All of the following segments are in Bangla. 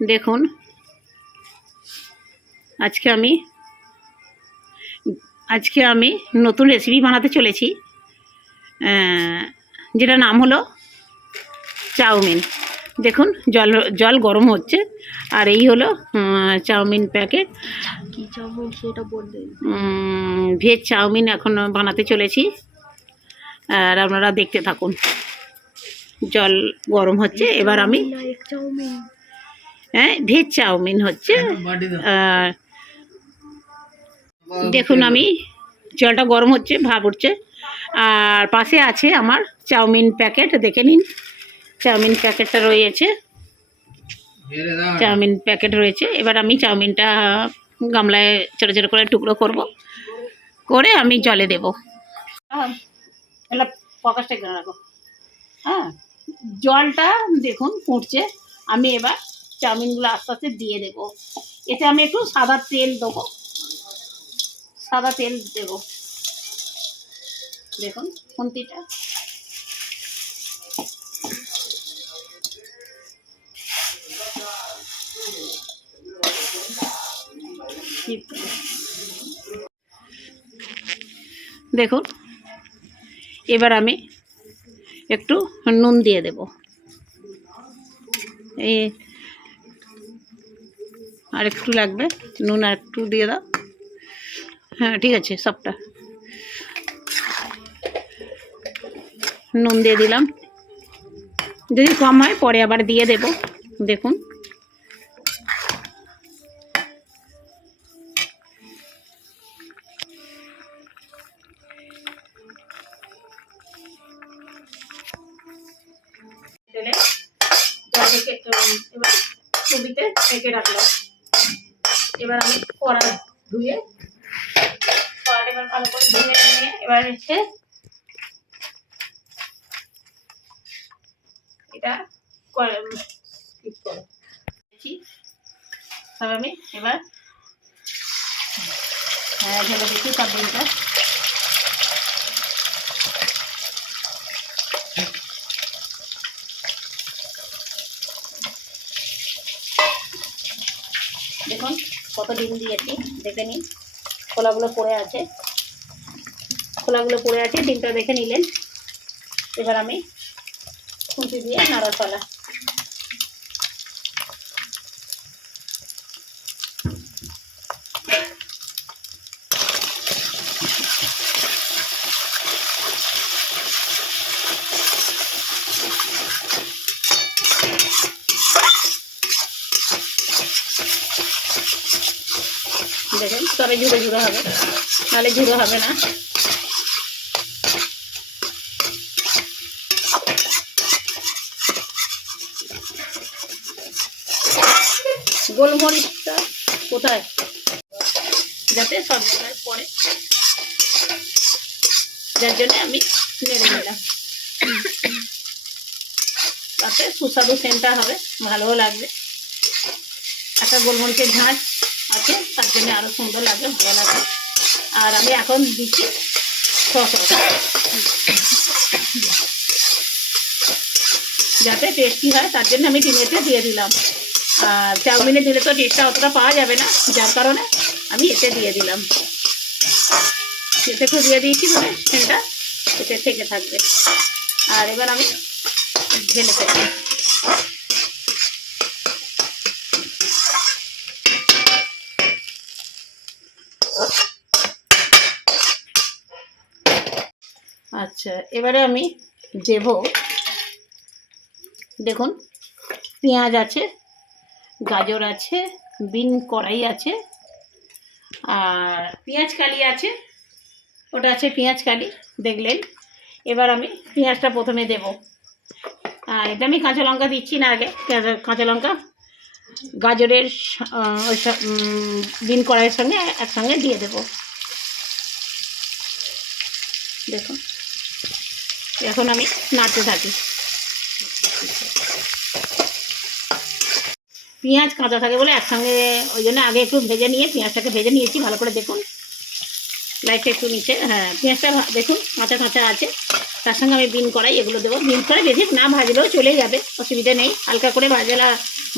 দেখুন আজকে আমি নতুন রেসিপি বানাতে চলেছি, যেটা নাম হলো চাউমিন। দেখুন জল গরম হচ্ছে, আর এই হলো চাউমিন প্যাকেট। কি চাউমিন সেটা বললেন? ভেজ চাউমিন এখন বানাতে চলেছি, আর আপনারা দেখতে থাকুন। জল গরম হচ্ছে, এবার আমি ভেজ চাউমিন হচ্ছে। দেখুন আমি জলটা গরম হচ্ছে, ভাপ উঠছে, আর পাশে আছে আমার চাউমিন প্যাকেট। দেখে নিন, চাউমিন প্যাকেটটা রয়েছে, চাউমিন প্যাকেট রয়েছে। এবার আমি চাউমিনটা গামলায় ছোটো ছোটো করে টুকরো করে আমি জলে দেবো। হ্যাঁ, জলটা দেখুন ফুটছে, আমি এবার চাউমিনগুলো আস্তে আস্তে দিয়ে দেবো। এতে আমি একটু সাদা তেল দেবো, দেখুন খুন্তিটা। দেখুন এবার আমি একটু নুন দিয়ে দেব, এই আর একটু লাগবে, নুন আর একটু দিয়ে দাও। হ্যাঁ ঠিক আছে, সবটা নুন দিয়ে দিলাম, যদি কম হয় পরে আবার দিয়ে দেব। দেখুন এবার চুবিতে ঢেকে রাখলাম। এবার আমি কড়াই ধুয়ে এবার ভালো করে ধুয়ে নিয়ে এবার হচ্ছে এটা সব আমি এবার ঢেলে দিচ্ছি চাউমিনটা। দেখুন কত ডিম দিয়েছি, দেখে নিন। খোলাগুলো পড়ে আছে, ডিমটা দেখে নিলেন। এবার আমি খুন্তি দিয়ে নাড়াচাড়া। দেখুন তবে ঝুড়ো হবে, নাহলে ঝুড়ো হবে না। গোলমরিচটা কোথায়, যাতে সব জায়গায় পড়ে, যার জন্য আমি নেড়ে নিলাম। তাতে সুস্বাদু সেন্টটা হবে, ভালোও লাগবে। একটা গোলমরিচের ঝাঁঝ আছে, তার জন্য আরও সুন্দর লাগবে, ভালো লাগবে। আর আমি এখন দিচ্ছি সস, যাতে টেস্টি হয়, তার জন্য আমি ডিমেতে দিয়ে দিলাম। আর চাউমিনে দিলে তো টেস্টটা অতটা পাওয়া যাবে না, যার কারণে আমি এতে দিয়ে দিলাম। এতে একটু দিয়ে দিয়েছি বলে সেটা এতে থেকে থাকবে। আর এবার আমি ঢেলে ফেলি। আচ্ছা, এবারে আমি দেব, দেখুন পেঁয়াজ আছে, গাজর আছে, বিন কড়াই আছে, আর পেঁয়াজ কালি আছে, ওটা আছে পেঁয়াজ কালি, দেখলেন। এবার আমি পেঁয়াজটা প্রথমে দেব, আর এটা আমি কাঁচা লঙ্কা দিচ্ছি না, আগে কাঁচা লঙ্কা গাজরের বিন কড়াইয়ের সঙ্গে একসঙ্গে দিয়ে দেব। দেখুন এখন আমি নাড়তে থাকি। পেঁয়াজ কাঁচা থাকে বলে একসঙ্গে, ওই জন্য আগে একটু ভেজে নিয়ে পেঁয়াজটাকে ভেজে নিয়েছি ভালো করে। দেখুন লাইটটা একটু নিচে, হ্যাঁ পেঁয়াজটা দেখুন কাঁচা কাঁচা আছে, তার সঙ্গে আমি বিন কড়াই এগুলো দেবো। বিন কড়াই বেশি না ভাজলেও চলে যাবে, অসুবিধা নেই, হালকা করে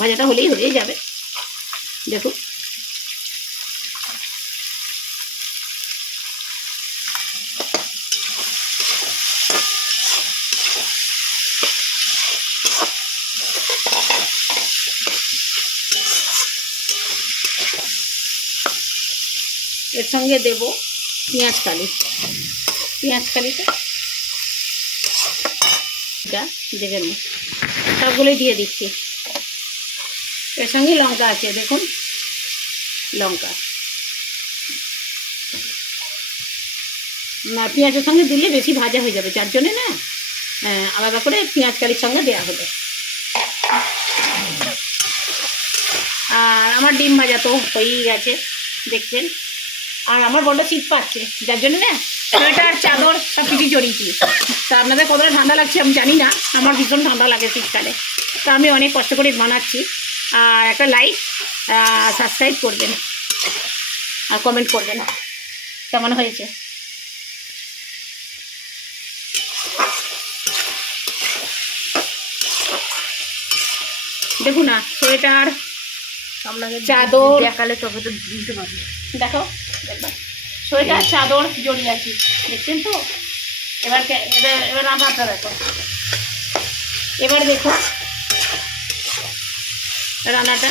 ভাজাটা হলেই হয়ে যাবে। দেখুন এর সঙ্গে দেব পেঁয়াজ কালিটা দেখে নিই, সবগুলোই দিয়ে দিচ্ছি। এর সঙ্গে লঙ্কা আছে, দেখুন লঙ্কা না, পেঁয়াজের সঙ্গে দিলে বেশি ভাজা হয়ে যাবে, যার জন্যে না আলাদা করে পেঁয়াজ কালির সঙ্গে দেওয়া হলো। আর আমার ডিম ভাজা তো হয়েই গেছে দেখছেন। আর আমার বড্ড শীত পাচ্ছে, যার জন্য না সোয়েটার চাদর সব কিছু জড়িয়েছি। তা আপনাদের কতটা ঠান্ডা লাগছে আমি জানি না, আমার ভীষণ ঠান্ডা লাগে শীতকালে। তো আমি অনেক কষ্ট করে বানাচ্ছি। আর একটা লাইক সাবস্ক্রাইব করবেন আর কমেন্ট করবেন কেমন হয়েছে। দেখুন না সোয়েটার চাদর দেখালে তবে তো বুঝতে পারবে। দেখো সোয়েটার চাদর জড়িয়ে আছি, দেখছেন তো। এবার রান্নাটা দেখো, এবার দেখো রান্নাটা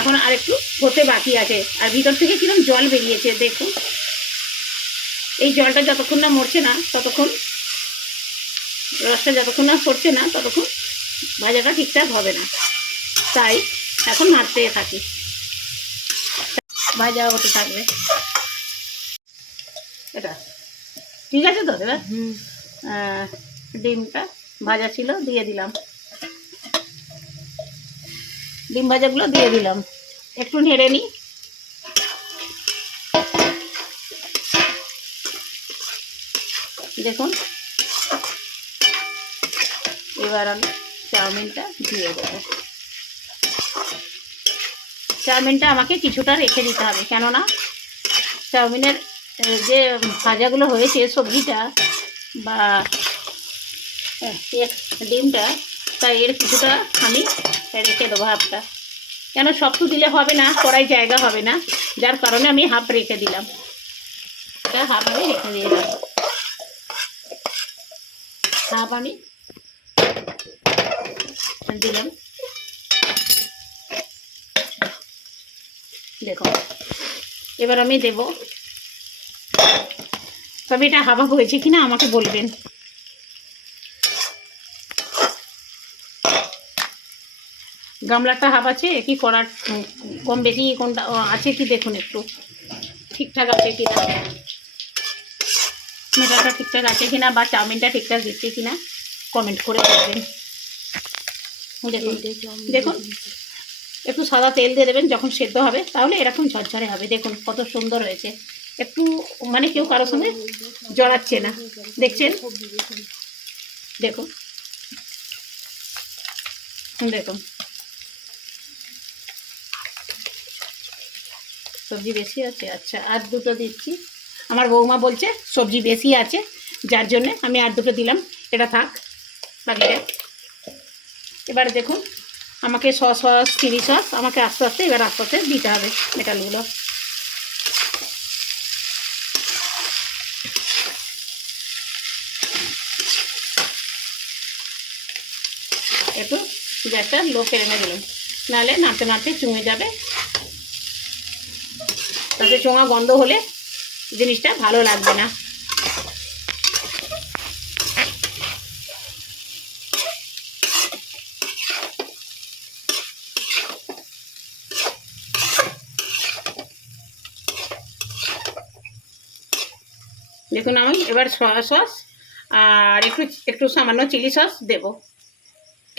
এখন আর একটু হতে বাকি আছে। আর ভিতর থেকে কিরকম জল বেরিয়েছে দেখুন। এই জলটা যতক্ষণ না মরছে না ততক্ষণ, রসটা যতক্ষণ না সরছে না ততক্ষণ ভাজাটা ঠিকঠাক হবে না। তাই এখন নাড়তে থাকি, ভাজা হতে থাকবে। এটা ঠিক আছে তো। এবার ডিমটা ভাজা ছিল দিয়ে দিলাম, ডিম ভাজাগুলো দিয়ে দিলাম, একটু নেড়ে নিই। দেখুন এবার আমি চাউমিনটা দিয়ে দেবো। চাউমিনটা আমাকে কিছুটা রেখে দিতে হবে, কেননা চাউমিনের যে ভাজাগুলো হয়েছে সবজিটা বা ডিমটা, তাই এর কিছুটা আমি রেখে দেবো হাফটা। কেন সব তো দিলে হবে না, কড়াই জায়গা হবে না, যার কারণে আমি হাফ রেখে দিলাম। এটা হাফ আমি রেখে দিলাম, হাফ আমি দিলাম। দেখো এবার আমি দেব, তবে এটা হাফ হাফ হয়েছে কিনা আমাকে বলবেন। গামলাটা হাফ আছে কি, করার কম বেশি কোনটা আছে কি দেখুন, একটু ঠিকঠাক আছে কিনা, মেটাটা ঠিকঠাক আছে কিনা বা চাউমিনটা ঠিকঠাক দিচ্ছে কিনা কমেন্ট করে দেবেন। দেখুন দেখুন একটু সাদা তেল দিয়ে দেবেন যখন সেদ্ধ হবে, তাহলে এরকম ঝরঝরে হবে। দেখুন কত সুন্দর হয়েছে, একটু মানে কেউ কারোর সঙ্গে জড়াচ্ছে না, দেখছেন। দেখুন দেখুন সবজি বেশি আছে, আচ্ছা আর দুটো দিচ্ছি। আমার বৌমা বলছে সবজি বেশি আছে, যার জন্যে আমি আর দুটো দিলাম, এটা থাক বাকিটা। এবার দেখুন আমাকে সস চিলি সস আমাকে আস্তে আস্তে দিতে হবে মেটালগুলো। একটু গ্যাসটা লো করে দিলাম, নাহলে নাড়তে নাড়তে চুঙে যাবে। তাতে চোঙা গন্ধ হলে জিনিসটা ভালো লাগবে না। দেখুন আমি এবার সয়া সস আর একটু সামান্য চিলি সস দেব।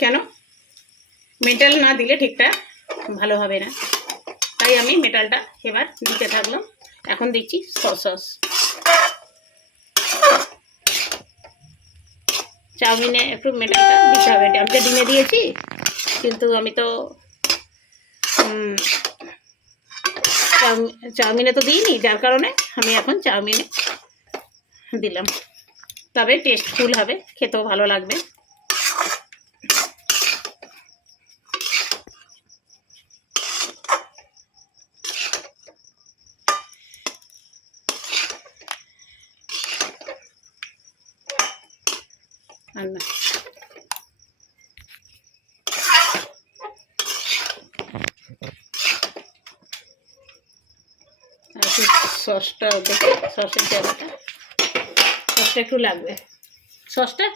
কেন মেটাল না দিলে ঠিকঠাক ভালো হবে না, তাই আমি মেটালটা এবার দিতে থাকলাম। এখন দিচ্ছি সস। চাউমিনে একটু মেটালটা দিতে হবে, আমি তো ডিমে দিয়েছি, কিন্তু আমি তো চাউমিনে তো দিইনি, যার কারণে আমি এখন চাউমিনে দিলাম। তবে টেস্টফুল হবে, খেতেও ভালো লাগবে। আর না, একটু সসটা দেখে, সসের জায়গাটা, সসটা একটু লাগবে, সসটা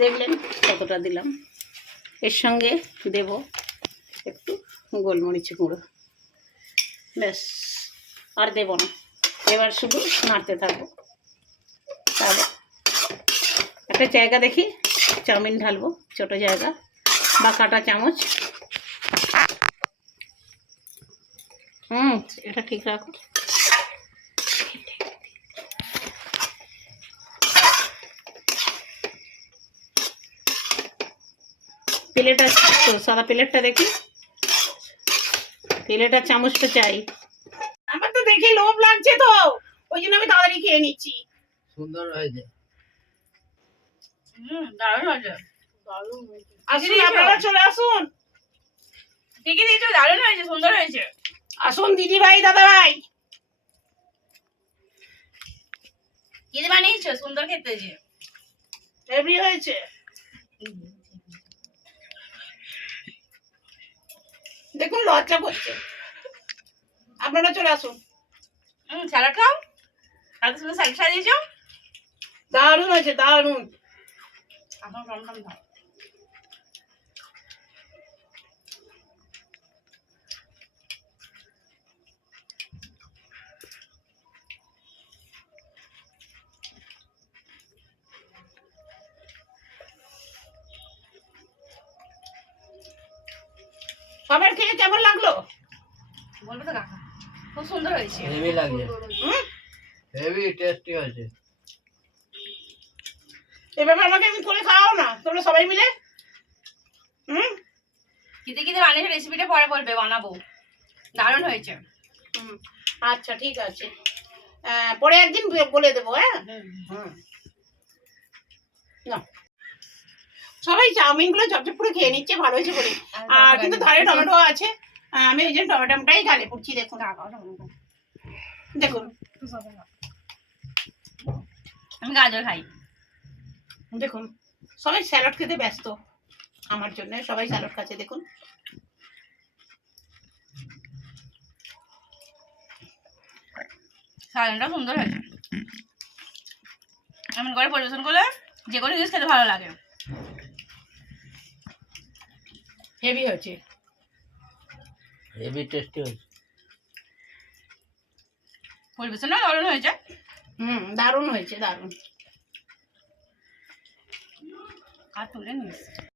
দেখলেন কতটা দিলাম। এর সঙ্গে দেব একটু গোলমরিচ গুঁড়ো, ব্যাস আর দেব না। এবার শুধু নাড়তে থাকবো। তাহলে একটা জায়গা দেখি চাউমিন ঢালবো, ছোটো জায়গা বা কাঁটা চামচ। এটা ঠিক রাখো। প্লেট আছে তো, সাদা প্লেটটা দেখি, প্লেট আর চামচটা চাই। আমার তো দেখে লোভ লাগছে, তো ওই জন্য আমি তাড়াতাড়ি খেয়ে নিচ্ছি। সুন্দর হয়েছে। দারুণ হয়েছে। আসুন, আপনারা চলে আসুন। ঠিকই দিয়েছো, দারুণ হয়েছে, সুন্দর হয়েছে। আসুন দিদি ভাই, দাদা ভাই। কি দিয়ে বানিয়েছো? সুন্দর খেতে হয়েছে। হেভি হয়েছে। দেখুন লজ্জা করছে। আপনারা চলে আসুন। স্যালাড খাও। এত সুন্দর স্যালাড সাজিয়েছো। দারুণ হয়েছে, দারুণ। এখন টমটম খাও। সবার খেয়ে কেমন লাগলো বলবো তো কাকা, খুব সুন্দর হয়েছে। হেভি লাগছে, হুম? হেভি টেস্টি হয়েছে। এভাবে আমাকে একদিন করে খাওয়াও না তোমরা সবাই মিলে। কিতে কিতে বানিয়েছো রেসিপিটা পরে বলবে, বানাবো। দারুণ হয়েছে। আচ্ছা ঠিক আছে, পরে একদিন বলে দেবো। হ্যাঁ, না সবাই চাউমিন গুলো ঝপঝপ করে খেয়ে নিচ্ছে, ভালো হয়েছে বলে। আর কিন্তু ধারে টমেটো আছে, আমি ওই জন্য টমেটোটাই গালে পড়ছি। দেখুন দেখুন আমি গাজর খাই। দেখুন, সবাই স্যালাড খেতে ব্যস্ত, আমার জন্য সবাই স্যালাড খাচ্ছে। দেখুন স্যালাডটা সুন্দর হয়েছে। এমন করে পরিবেশন করলে যে কোনো জিনিস খেতে ভালো লাগে। হেভি হয়েছে, হেভি টেস্টি হয়েছে। পরিবেশনটা দারুণ হয়েছে। দারুণ হয়েছে, দারুণ। আর তুলে নিস।